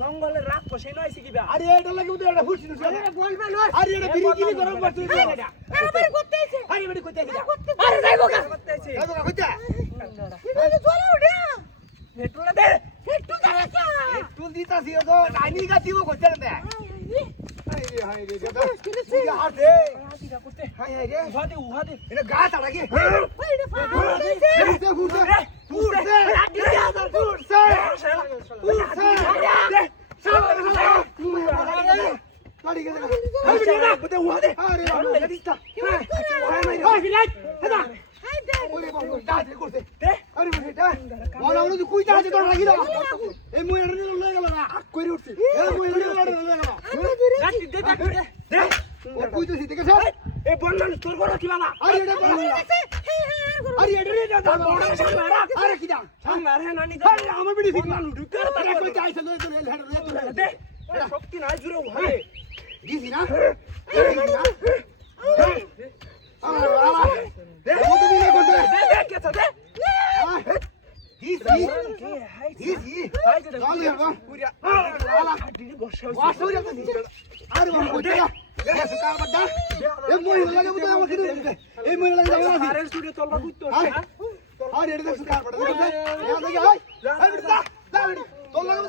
জঙ্গলের রাগ কষে নয় কিবা আরে এটা লাগে উদে এটা ফুটছিস আরে বলবা না আরে এটা বিরিগিরি করব করতে আরে করতে আছে আরে বেডি করতে আছে আরে যাইবো কা করতে আছে যাইবো কা কইতা এটা চলে উঠে পেট্রোল দে পেট্রোল দে পেট্রোল দিতাছি তো ডাইনি কা দিব কইতে দে হাই রে দাদা তুই আর দে আদিরা করতে হাই রে উহা দে এটা গা চাড়া কি এটা ফুটে ফুটে ফুটে শক্তি নাই জুড়ে উহারে দিছি না তোর লাগে